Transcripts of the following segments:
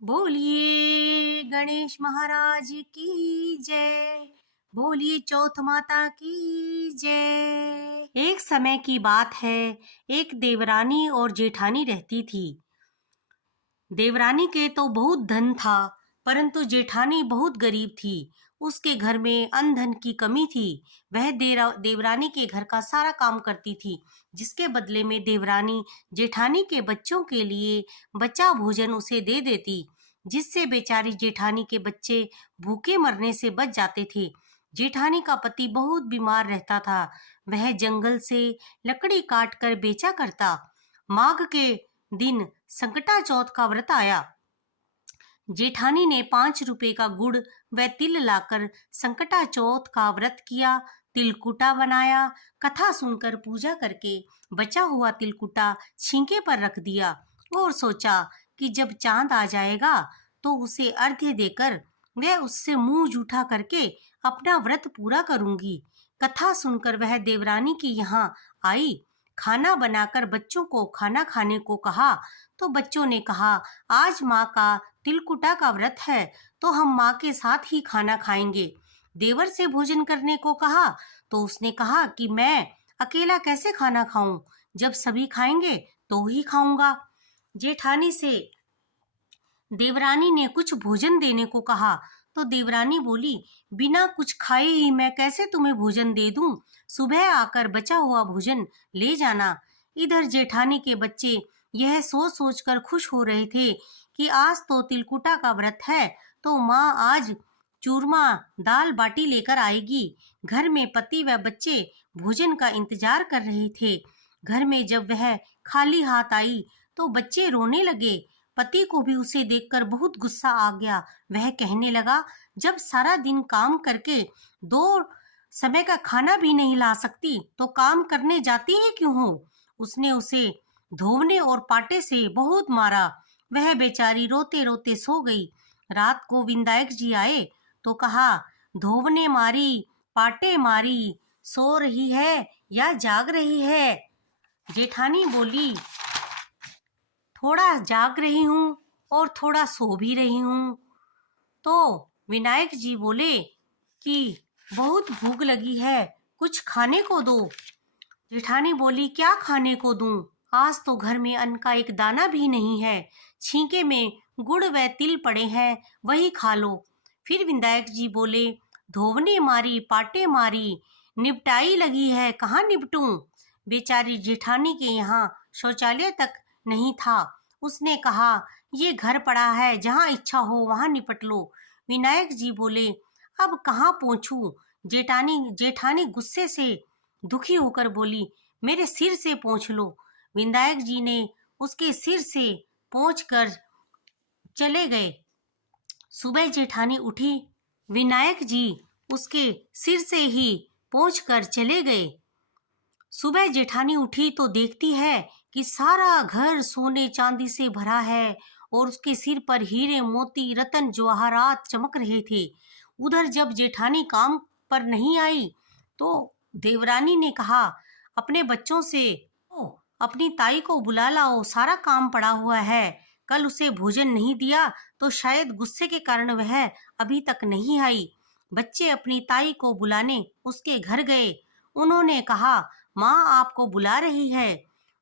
बोलिए गणेश महाराज की जय। बोलिए चौथ माता की जय। एक समय की बात है, एक देवरानी और जेठानी रहती थी। देवरानी के तो बहुत धन था, परंतु जेठानी बहुत गरीब थी। उसके घर में अन्न धन की कमी थी। वह देवरानी के घर का सारा काम करती थी, जिसके बदले में देवरानी जेठानी के बच्चों के लिए बचा भोजन उसे दे देती, जिससे बेचारी जेठानी के बच्चे भूखे मरने से बच जाते थे। जेठानी का पति बहुत बीमार रहता था। वह जंगल से लकड़ी काट कर बेचा करता। माघ के दिन संकटा चौथ का व्रत आया। जेठानी ने 5 रुपए का गुड़ व तिल लाकर संकटा चौथ का व्रत किया। तिलकुटा बनाया। कथा सुनकर पूजा करके बचा हुआ तिलकुटा छींके पर रख दिया और सोचा कि जब चांद आ जाएगा तो उसे अर्घ्य देकर वह उससे मुंह जूठा करके अपना व्रत पूरा करूंगी। कथा सुनकर वह देवरानी के यहाँ आई। खाना बनाकर बच्चों को खाना खाने को कहा तो बच्चों ने कहा, आज माँ का तिलकुटा का व्रत है तो हम माँ के साथ ही खाना खाएंगे। देवर से भोजन करने को कहा तो उसने कहा कि मैं अकेला कैसे खाना खाऊं, जब सभी खाएंगे तो ही खाऊंगा। जेठानी से देवरानी ने कुछ भोजन देने को कहा तो देवरानी बोली, बिना कुछ खाए ही मैं कैसे तुम्हें भोजन दे दूं? सुबह आकर बचा हुआ भोजन ले जाना। इधर जेठानी के बच्चे यह सोच सोच कर खुश हो रहे थे कि आज तो तिलकुटा का व्रत है तो माँ आज चूरमा दाल बाटी लेकर आएगी। घर में पति व बच्चे भोजन का इंतजार कर रहे थे। घर में जब वह खाली हाथ आई तो बच्चे रोने लगे। पति को भी उसे देखकर बहुत गुस्सा आ गया। वह कहने लगा, जब सारा दिन काम करके 2 समय का खाना भी नहीं ला सकती तो काम करने जाती ही क्यों हो? उसने उसे धोवने और पाटे से बहुत मारा। वह बेचारी रोते रोते सो गई। रात को विनायक जी आए तो कहा, धोवने मारी, पाटे मारी, सो रही है या जाग रही है? जेठानी बोली, थोड़ा जाग रही हूँ और थोड़ा सो भी रही हूँ। तो विनायक जी बोले कि बहुत भूख लगी है, कुछ खाने को दो। जेठानी बोली, क्या खाने को दूं? आज तो घर में अन्न का एक दाना भी नहीं है। छींके में गुड़ व तिल पड़े हैं, वही खा लो। फिर विनायक जी बोले, धोवने मारी, पाटे मारी, निपटाई लगी है, कहाँ निपटूं? बेचारी जेठानी के यहाँ शौचालय तक नहीं था। उसने कहा, ये घर पड़ा है, जहाँ इच्छा हो वहाँ निपट लो। विनायक जी बोले, अब कहाँ पहुँचूं? जेठानी गुस्से से दुखी होकर बोली, मेरे सिर से पोंछ लो। विनायक जी ने उसके सिर से पोंछ कर चले गए। सुबह जेठानी उठी, विनायक जी उसके सिर से ही पोंछ कर चले गए। सुबह जेठानी उठी तो देखती है कि सारा घर सोने चांदी से भरा है और उसके सिर पर हीरे मोती रतन जवाहरात चमक रहे थे। उधर जब जेठानी काम पर नहीं आई तो देवरानी ने कहा अपने बच्चों से, ओ अपनी ताई को बुला लाओ, सारा काम पड़ा हुआ है। कल उसे भोजन नहीं दिया तो शायद गुस्से के कारण वह अभी तक नहीं आई। बच्चे अपनी ताई को बुलाने उसके घर गए। उन्होंने कहा, माँ आपको बुला रही है।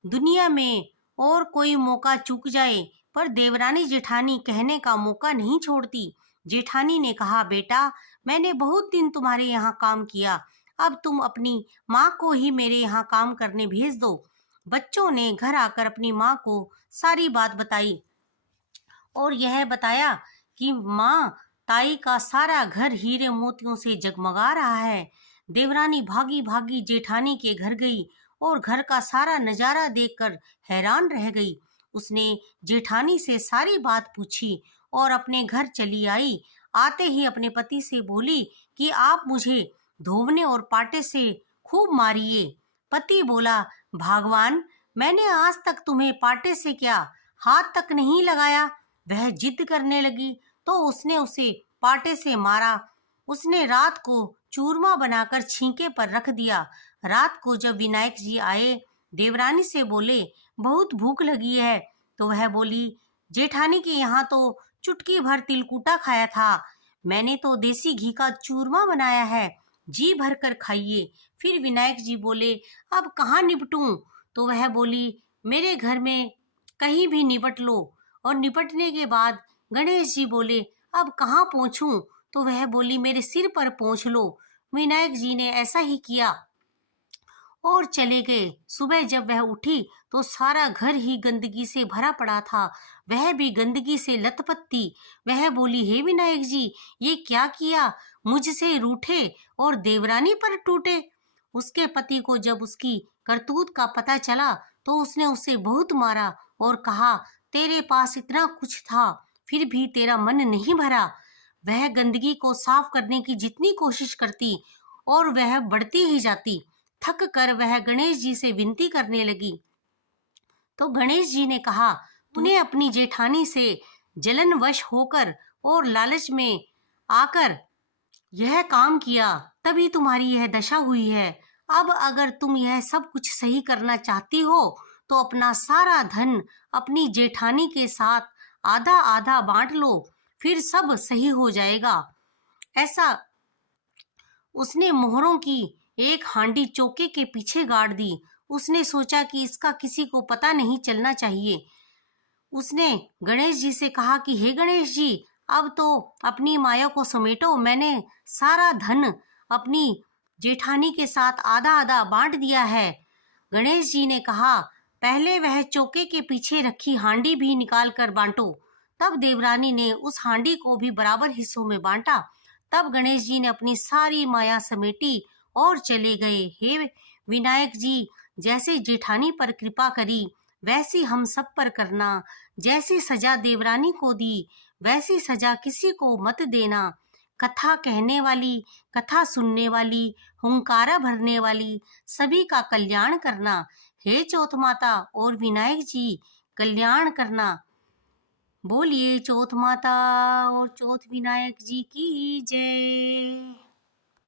दुनिया में और कोई मौका चूक जाए पर देवरानी जेठानी कहने का मौका नहीं छोड़ती। जेठानी ने कहा, बेटा मैंने बहुत दिन तुम्हारे यहाँ काम किया, अब तुम अपनी माँ को ही मेरे यहाँ काम करने भेज दो। बच्चों ने घर आकर अपनी माँ को सारी बात बताई और यह बताया कि माँ ताई का सारा घर हीरे मोतियों से जगमगा रहा है। देवरानी भागी भागी जेठानी के घर गई और घर का सारा नजारा देखकर हैरान रह गई। उसने जेठानी से सारी बात पूछी और अपने घर चली आई। आते ही अपने पति से बोली कि आप मुझे धोवने और पाटे से खूब मारिए। पति बोला, भगवान मैंने आज तक तुम्हें पाटे से क्या हाथ तक नहीं लगाया। वह जिद करने लगी तो उसने उसे पाटे से मारा। उसने रात को चूरमा बनाकर छींके पर रख दिया। रात को जब विनायक जी आए, देवरानी से बोले, बहुत भूख लगी है। तो वह बोली, जेठानी के यहाँ तो चुटकी भर तिलकुटा खाया था। मैंने तो देसी घी का चूरमा बनाया है, जी भर कर खाइए। फिर विनायक जी बोले, अब कहाँ निपटूं? तो वह बोली, मेरे घर में कहीं भी निपट लो। और निपटने के बाद गणेश जी बोले, अब कहाँ पहुंचूं? तो वह बोली, मेरे सिर पर पहुंच लो। विनायक जी ने ऐसा ही किया और चले गए। सुबह जब वह उठी तो सारा घर ही गंदगी से भरा पड़ा था, वह भी गंदगी से लथपथ थी। वह बोली, हे विनायक जी, ये क्या किया? मुझसे रूठे और देवरानी पर टूटे। उसके पति को जब उसकी करतूत का पता चला तो उसने उसे बहुत मारा और कहा, तेरे पास इतना कुछ था, फिर भी तेरा मन नहीं भरा। वह गंदगी को साफ करने की जितनी कोशिश करती और वह बढ़ती ही जाती। थक कर वह गणेश जी से विनती करने लगी। तो गणेश जी ने कहा, तूने अपनी जेठानी से जलनवश होकर और लालच में आकर यह काम किया, तभी तुम्हारी यह दशा हुई है। अब अगर तुम यह सब कुछ सही करना चाहती हो तो अपना सारा धन अपनी जेठानी के साथ आधा आधा बांट लो, फिर सब सही हो जाएगा। ऐसा उसने मोहरों की एक हांडी चौके के पीछे गाड़ दी। उसने सोचा कि इसका किसी को पता नहीं चलना चाहिए। उसने गणेश जी से कहा कि हे गणेश जी, अब तो अपनी माया को समेटो। मैंने सारा धन अपनी जेठानी के साथ आधा आधा बांट दिया है। गणेश जी ने कहा, पहले वह चौके के पीछे रखी हांडी भी निकाल कर बांटो। तब देवरानी ने उस हांडी को भी बराबर हिस्सों में बांटा। तब गणेश जी ने अपनी सारी माया समेटी और चले गए। हे विनायक जी, जैसे जेठानी पर कृपा करी वैसी हम सब पर करना। जैसी सजा देवरानी को दी वैसी सजा किसी को मत देना। कथा कहने वाली, कथा सुनने वाली, हुंकारा भरने वाली सभी का कल्याण करना। हे चौथ माता और विनायक जी, कल्याण करना। बोलिए चौथ माता और चौथ विनायक जी की जय।